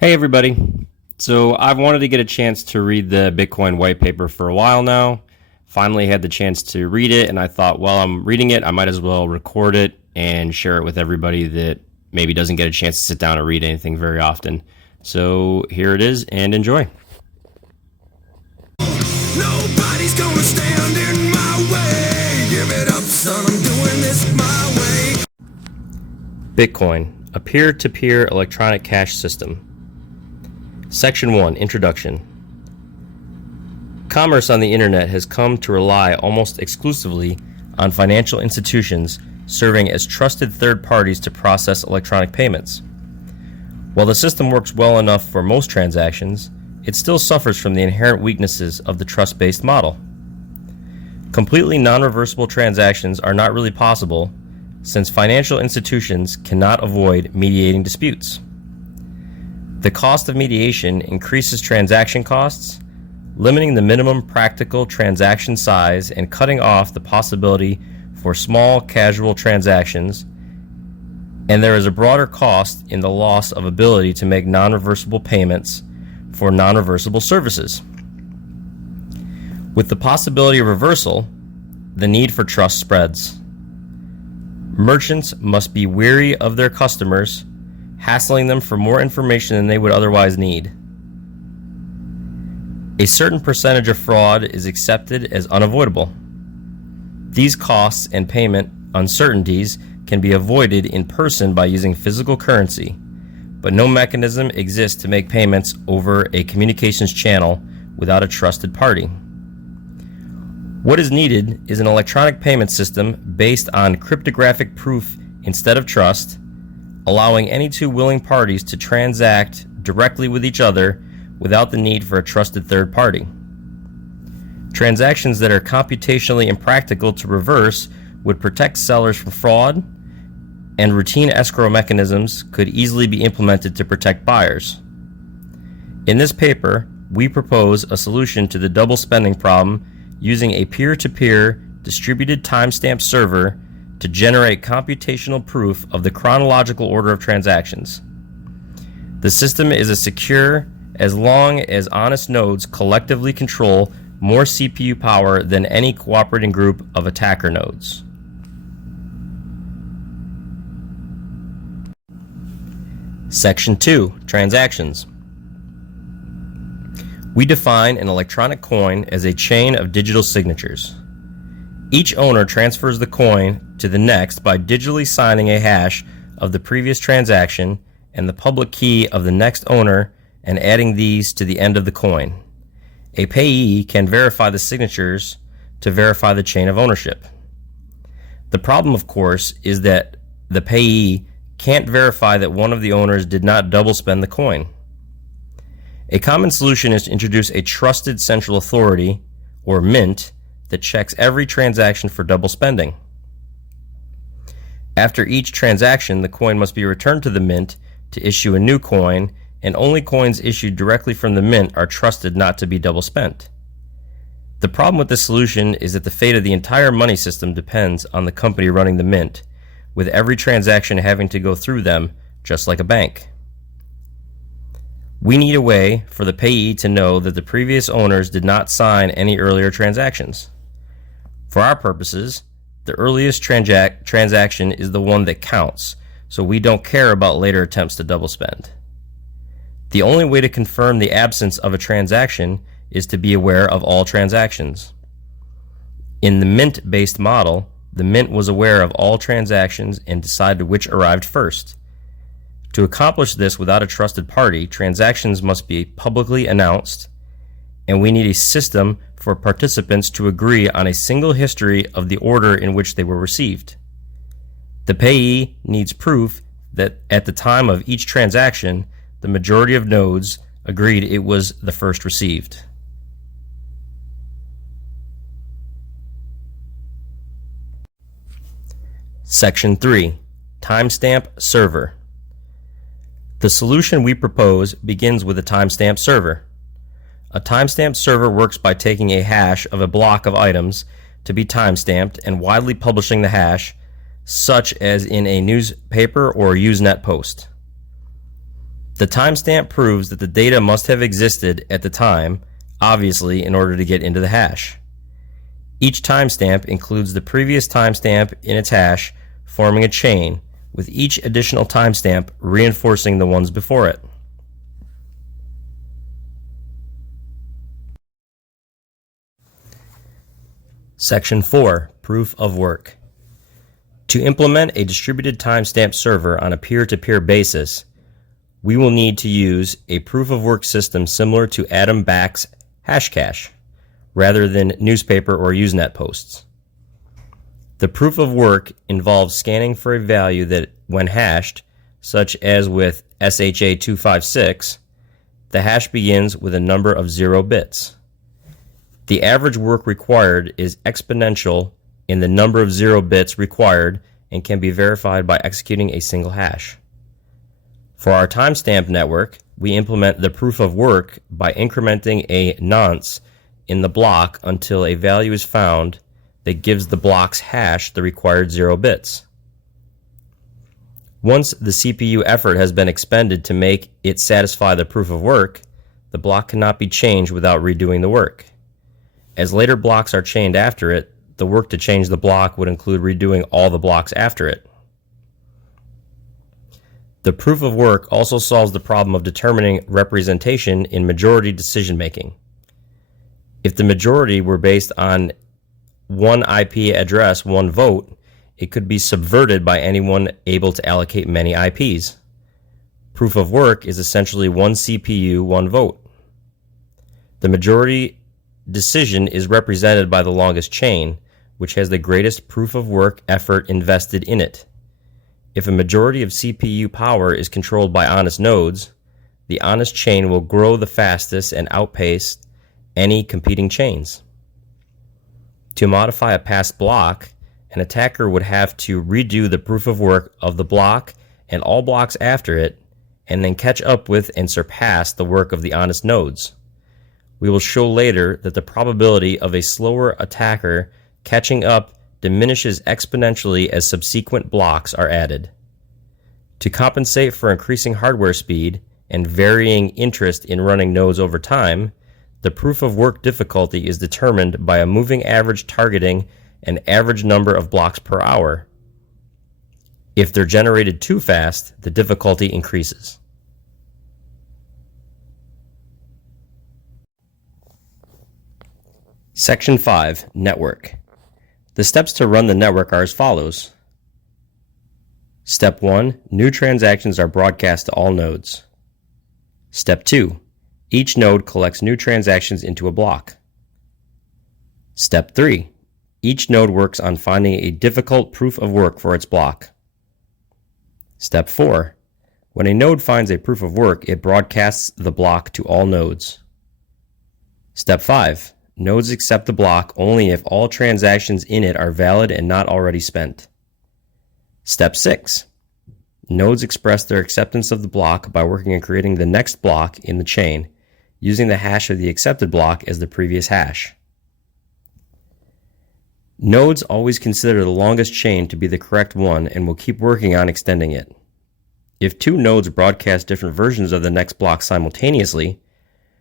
Hey everybody. So I've wanted to get a chance to read the Bitcoin white paper for a while now. Finally had the chance to read it, and I thought while I'm reading it, I might as well record it and share it with everybody that maybe doesn't get a chance to sit down and read anything very often. So here it is, and enjoy. Nobody's gonna stand in my way. Give it up, son, I'm doing this my way. Bitcoin, a peer-to-peer electronic cash system. Section 1, Introduction. Commerce on the internet has come to rely almost exclusively on financial institutions serving as trusted third parties to process electronic payments. While the system works well enough for most transactions, it still suffers from the inherent weaknesses of the trust-based model. Completely non-reversible transactions are not really possible since financial institutions cannot avoid mediating disputes. The cost of mediation increases transaction costs, limiting the minimum practical transaction size and cutting off the possibility for small casual transactions, and there is a broader cost in the loss of ability to make non-reversible payments for non-reversible services. With the possibility of reversal, the need for trust spreads. Merchants must be wary of their customers, hassling them for more information than they would otherwise need. A certain percentage of fraud is accepted as unavoidable. These costs and payment uncertainties can be avoided in person by using physical currency, but no mechanism exists to make payments over a communications channel without a trusted party. What is needed is an electronic payment system based on cryptographic proof instead of trust, allowing any two willing parties to transact directly with each other without the need for a trusted third party. Transactions that are computationally impractical to reverse would protect sellers from fraud, and routine escrow mechanisms could easily be implemented to protect buyers. In this paper, we propose a solution to the double spending problem using a peer-to-peer distributed timestamp server to generate computational proof of the chronological order of transactions. The system is as secure as long as honest nodes collectively control more CPU power than any cooperating group of attacker nodes. Section 2, Transactions. We define an electronic coin as a chain of digital signatures. Each owner transfers the coin to the next by digitally signing a hash of the previous transaction and the public key of the next owner and adding these to the end of the coin. A payee can verify the signatures to verify the chain of ownership. The problem, of course, is that the payee can't verify that one of the owners did not double spend the coin. A common solution is to introduce a trusted central authority, or mint, that checks every transaction for double spending. After each transaction, the coin must be returned to the mint to issue a new coin, and only coins issued directly from the mint are trusted not to be double spent. The problem with this solution is that the fate of the entire money system depends on the company running the mint, with every transaction having to go through them, just like a bank. We need a way for the payee to know that the previous owners did not sign any earlier transactions. For our purposes, the earliest transaction is the one that counts, so we don't care about later attempts to double spend. The only way to confirm the absence of a transaction is to be aware of all transactions. In the mint-based model, the mint was aware of all transactions and decided which arrived first. To accomplish this without a trusted party, transactions must be publicly announced, and we need a system for participants to agree on a single history of the order in which they were received. The payee needs proof that at the time of each transaction, the majority of nodes agreed it was the first received. Section 3, Timestamp Server. The solution we propose begins with a timestamp server. A timestamp server works by taking a hash of a block of items to be timestamped and widely publishing the hash, such as in a newspaper or Usenet post. The timestamp proves that the data must have existed at the time, obviously, in order to get into the hash. Each timestamp includes the previous timestamp in its hash, forming a chain, with each additional timestamp reinforcing the ones before it. Section 4. Proof of work. To implement a distributed timestamp server on a peer-to-peer basis, we will need to use a proof of work system similar to Adam Back's Hashcash, rather than newspaper or Usenet posts. The proof of work involves scanning for a value that, when hashed, such as with SHA-256, the hash begins with a number of 0 bits. The average work required is exponential in the number of 0 bits required and can be verified by executing a single hash. For our timestamp network, we implement the proof of work by incrementing a nonce in the block until a value is found that gives the block's hash the required 0 bits. Once the CPU effort has been expended to make it satisfy the proof of work, the block cannot be changed without redoing the work. As later blocks are chained after it, the work to change the block would include redoing all the blocks after it. The proof of work also solves the problem of determining representation in majority decision making. If the majority were based on one IP address, one vote, it could be subverted by anyone able to allocate many IPs. Proof of work is essentially one CPU, one vote. The majority decision is represented by the longest chain, which has the greatest proof of work effort invested in it. If a majority of CPU power is controlled by honest nodes, the honest chain will grow the fastest and outpace any competing chains. To modify a passed block, an attacker would have to redo the proof of work of the block and all blocks after it, and then catch up with and surpass the work of the honest nodes. We will show later that the probability of a slower attacker catching up diminishes exponentially as subsequent blocks are added. To compensate for increasing hardware speed and varying interest in running nodes over time, the proof of work difficulty is determined by a moving average targeting an average number of blocks per hour. If they're generated too fast, the difficulty increases. Section 5. Network. The steps to run the network are as follows. Step 1. New transactions are broadcast to all nodes. Step 2. Each node collects new transactions into a block. Step 3. Each node works on finding a difficult proof of work for its block. Step 4. When a node finds a proof of work, it broadcasts the block to all nodes. Step 5. Nodes accept the block only if all transactions in it are valid and not already spent. Step 6. Nodes express their acceptance of the block by working on creating the next block in the chain, using the hash of the accepted block as the previous hash. Nodes always consider the longest chain to be the correct one and will keep working on extending it. If two nodes broadcast different versions of the next block simultaneously,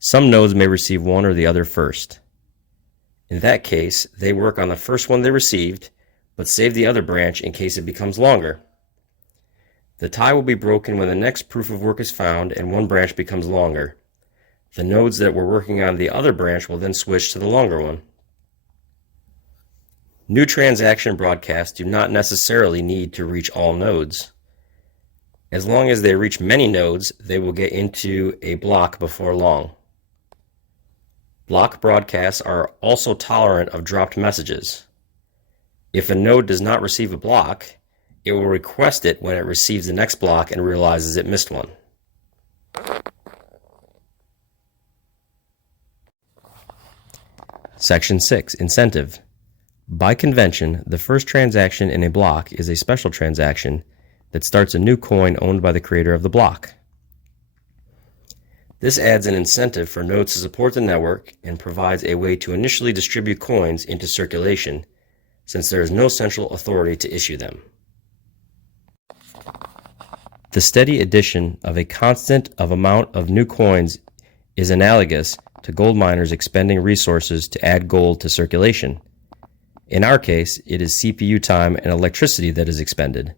some nodes may receive one or the other first. In that case, they work on the first one they received, but save the other branch in case it becomes longer. The tie will be broken when the next proof of work is found and one branch becomes longer. The nodes that were working on the other branch will then switch to the longer one. New transaction broadcasts do not necessarily need to reach all nodes. As long as they reach many nodes, they will get into a block before long. Block broadcasts are also tolerant of dropped messages. If a node does not receive a block, it will request it when it receives the next block and realizes it missed one. Section 6. Incentive. By convention, the first transaction in a block is a special transaction that starts a new coin owned by the creator of the block. This adds an incentive for nodes to support the network and provides a way to initially distribute coins into circulation, since there is no central authority to issue them. The steady addition of a constant amount of new coins is analogous to gold miners expending resources to add gold to circulation. In our case, it is CPU time and electricity that is expended.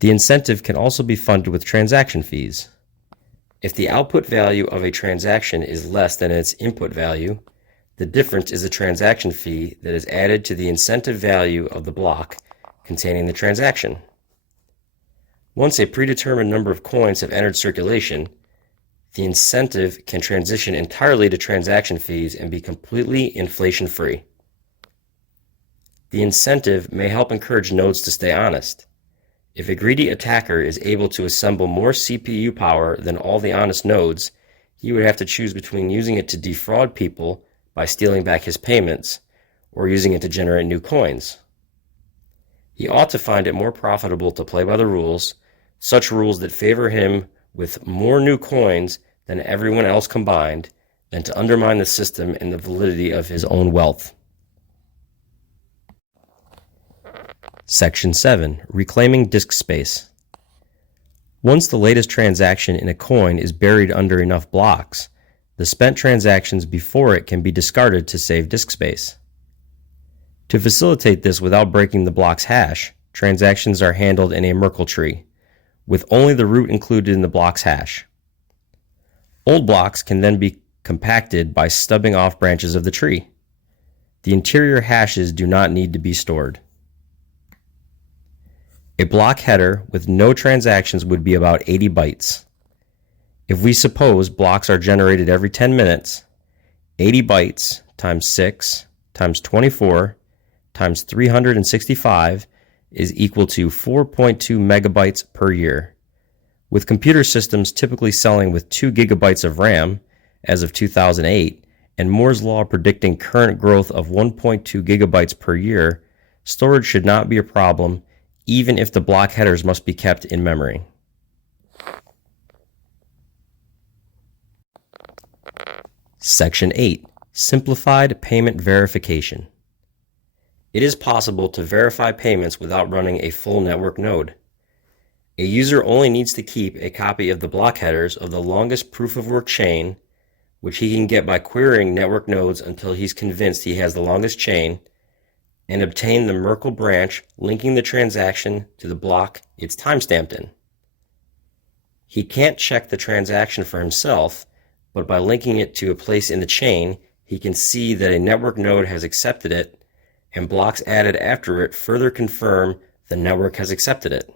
The incentive can also be funded with transaction fees. If the output value of a transaction is less than its input value, the difference is a transaction fee that is added to the incentive value of the block containing the transaction. Once a predetermined number of coins have entered circulation, the incentive can transition entirely to transaction fees and be completely inflation-free. The incentive may help encourage nodes to stay honest. If a greedy attacker is able to assemble more CPU power than all the honest nodes, he would have to choose between using it to defraud people by stealing back his payments or using it to generate new coins. He ought to find it more profitable to play by the rules, such rules that favor him with more new coins than everyone else combined, than to undermine the system and the validity of his own wealth. Section 7. Reclaiming disk space. Once the latest transaction in a coin is buried under enough blocks, the spent transactions before it can be discarded to save disk space. To facilitate this without breaking the block's hash, transactions are handled in a Merkle tree, with only the root included in the block's hash. Old blocks can then be compacted by stubbing off branches of the tree. The interior hashes do not need to be stored. A block header with no transactions would be about 80 bytes. If we suppose blocks are generated every 10 minutes, 80 bytes times 6 times 24 times 365 is equal to 4.2 megabytes per year. With computer systems typically selling with 2 gigabytes of RAM as of 2008 and Moore's law predicting current growth of 1.2 gigabytes per year, storage should not be a problem even if the block headers must be kept in memory. Section 8. Simplified Payment Verification. It is possible to verify payments without running a full network node. A user only needs to keep a copy of the block headers of the longest proof-of-work chain, which he can get by querying network nodes until he's convinced he has the longest chain, and obtain the Merkle branch linking the transaction to the block it's timestamped in. He can't check the transaction for himself, but by linking it to a place in the chain, he can see that a network node has accepted it, and blocks added after it further confirm the network has accepted it.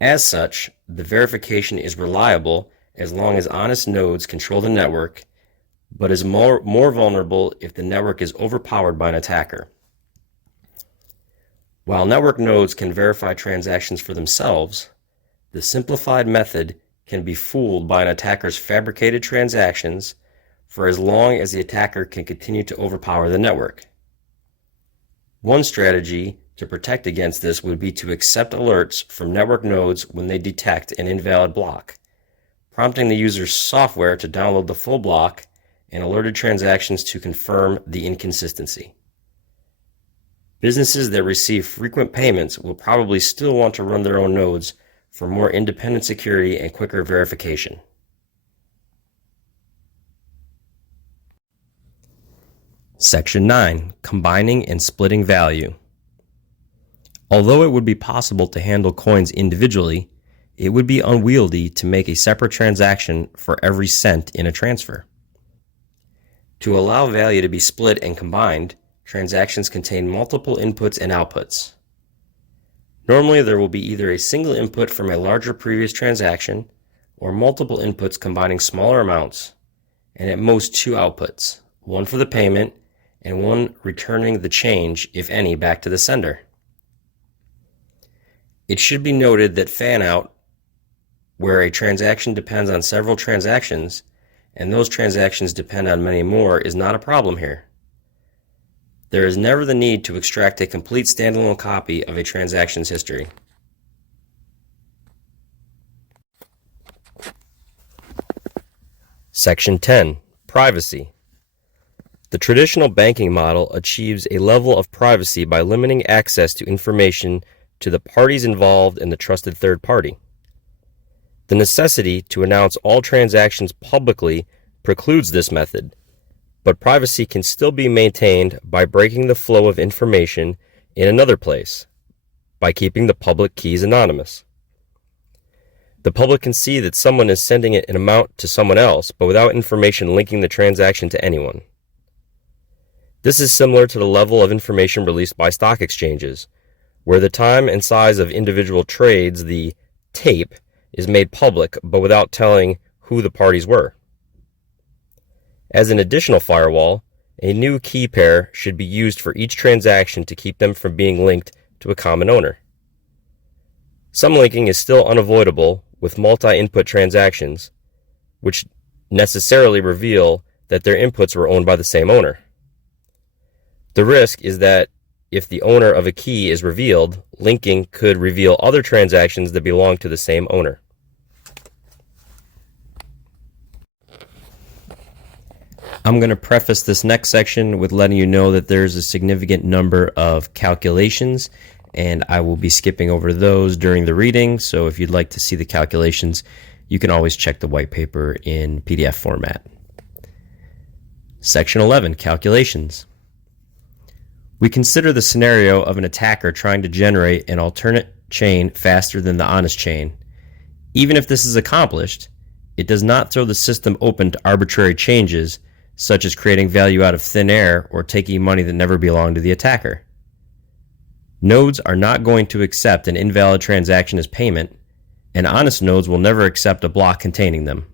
As such, the verification is reliable as long as honest nodes control the network, but is more vulnerable if the network is overpowered by an attacker. While network nodes can verify transactions for themselves, the simplified method can be fooled by an attacker's fabricated transactions for as long as the attacker can continue to overpower the network. One strategy to protect against this would be to accept alerts from network nodes when they detect an invalid block, prompting the user's software to download the full block and alerted transactions to confirm the inconsistency. Businesses that receive frequent payments will probably still want to run their own nodes for more independent security and quicker verification. Section 9. Combining and splitting value. Although it would be possible to handle coins individually, it would be unwieldy to make a separate transaction for every cent in a transfer. To allow value to be split and combined, transactions contain multiple inputs and outputs. Normally, there will be either a single input from a larger previous transaction or multiple inputs combining smaller amounts, and at most 2 outputs, one for the payment and one returning the change, if any, back to the sender. It should be noted that fan-out, where a transaction depends on several transactions, and those transactions depend on many more, is not a problem here. There is never the need to extract a complete standalone copy of a transaction's history. Section 10. Privacy. The traditional banking model achieves a level of privacy by limiting access to information to the parties involved in the trusted third party. The necessity to announce all transactions publicly precludes this method, but privacy can still be maintained by breaking the flow of information in another place, by keeping the public keys anonymous. The public can see that someone is sending an amount to someone else, but without information linking the transaction to anyone. This is similar to the level of information released by stock exchanges, where the time and size of individual trades, the tape, is made public, but without telling who the parties were. As an additional firewall, a new key pair should be used for each transaction to keep them from being linked to a common owner. Some linking is still unavoidable with multi-input transactions, which necessarily reveal that their inputs were owned by the same owner. The risk is that if the owner of a key is revealed, linking could reveal other transactions that belong to the same owner. I'm going to preface this next section with letting you know that there's a significant number of calculations, and I will be skipping over those during the reading, so if you'd like to see the calculations, you can always check the white paper in PDF format. Section 11, Calculations. We consider the scenario of an attacker trying to generate an alternate chain faster than the honest chain. Even if this is accomplished, it does not throw the system open to arbitrary changes, such as creating value out of thin air or taking money that never belonged to the attacker. Nodes are not going to accept an invalid transaction as payment, and honest nodes will never accept a block containing them.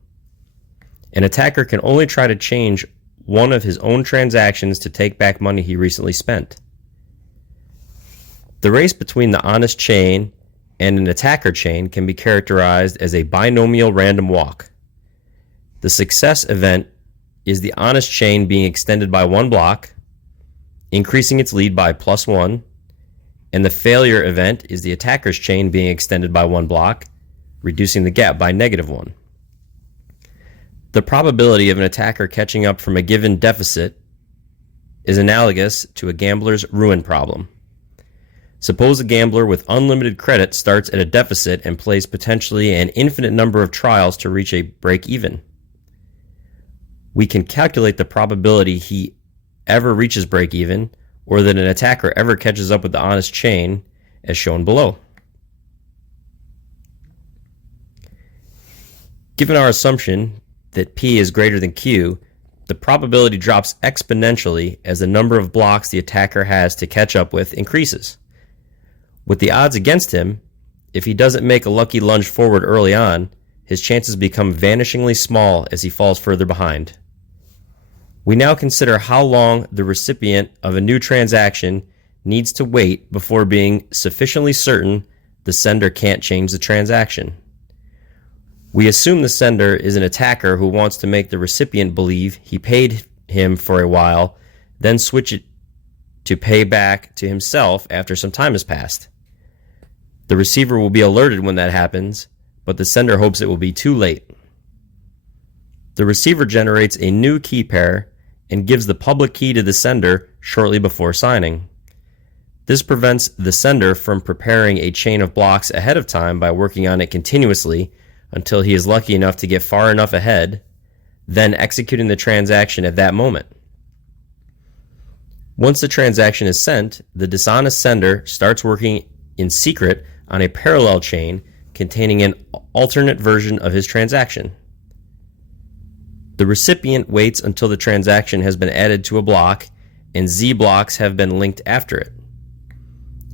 An attacker can only try to change one of his own transactions to take back money he recently spent. The race between the honest chain and an attacker chain can be characterized as a binomial random walk. The success event is the honest chain being extended by one block, increasing its lead by +1, and the failure event is the attacker's chain being extended by one block, reducing the gap by -1. The probability of an attacker catching up from a given deficit is analogous to a gambler's ruin problem. Suppose a gambler with unlimited credit starts at a deficit and plays potentially an infinite number of trials to reach a break-even. We can calculate the probability he ever reaches break-even, or that an attacker ever catches up with the honest chain, as shown below. Given our assumption that P is greater than Q, the probability drops exponentially as the number of blocks the attacker has to catch up with increases. With the odds against him, if he doesn't make a lucky lunge forward early on, his chances become vanishingly small as he falls further behind. We now consider how long the recipient of a new transaction needs to wait before being sufficiently certain the sender can't change the transaction. We assume the sender is an attacker who wants to make the recipient believe he paid him for a while, then switch it to pay back to himself after some time has passed. The receiver will be alerted when that happens, but the sender hopes it will be too late. The receiver generates a new key pair and gives the public key to the sender shortly before signing. This prevents the sender from preparing a chain of blocks ahead of time by working on it continuously until he is lucky enough to get far enough ahead, then executing the transaction at that moment. Once the transaction is sent, the dishonest sender starts working in secret on a parallel chain containing an alternate version of his transaction. The recipient waits until the transaction has been added to a block and Z blocks have been linked after it.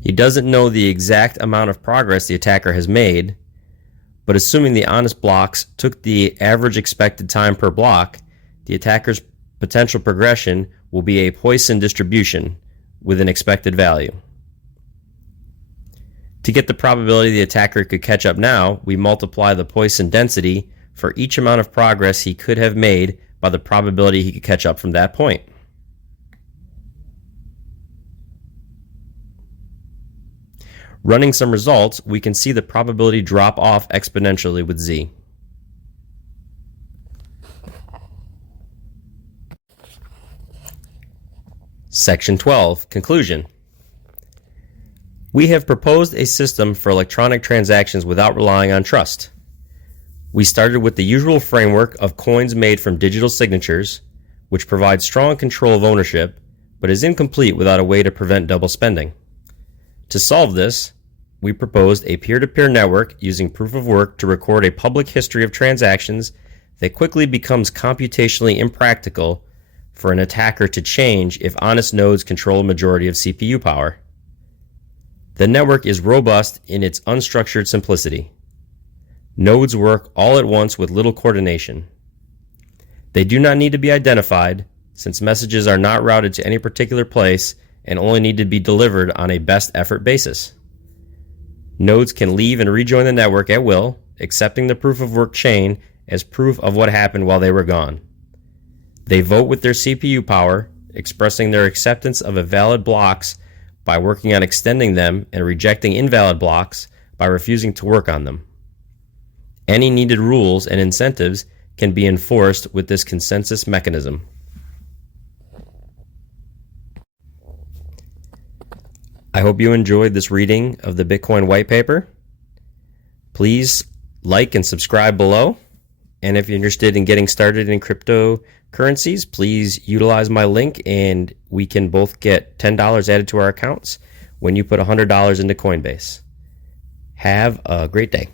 He doesn't know the exact amount of progress the attacker has made, but assuming the honest blocks took the average expected time per block, the attacker's potential progression will be a Poisson distribution with an expected value. To get the probability the attacker could catch up now, we multiply the Poisson density for each amount of progress he could have made by the probability he could catch up from that point. Running some results, we can see the probability drop off exponentially with Z. Section 12, Conclusion. We have proposed a system for electronic transactions without relying on trust. We started with the usual framework of coins made from digital signatures, which provides strong control of ownership, but is incomplete without a way to prevent double spending. To solve this, we proposed a peer-to-peer network using proof of work to record a public history of transactions that quickly becomes computationally impractical for an attacker to change if honest nodes control a majority of CPU power. The network is robust in its unstructured simplicity. Nodes work all at once with little coordination. They do not need to be identified, since messages are not routed to any particular place and only need to be delivered on a best effort basis. Nodes can leave and rejoin the network at will, accepting the proof of work chain as proof of what happened while they were gone. They vote with their CPU power, expressing their acceptance of valid blocks by working on extending them and rejecting invalid blocks by refusing to work on them. Any needed rules and incentives can be enforced with this consensus mechanism. I hope you enjoyed this reading of the Bitcoin white paper. Please like and subscribe below. And if you're interested in getting started in cryptocurrencies, please utilize my link and we can both get $10 added to our accounts when you put $100 into Coinbase. Have a great day.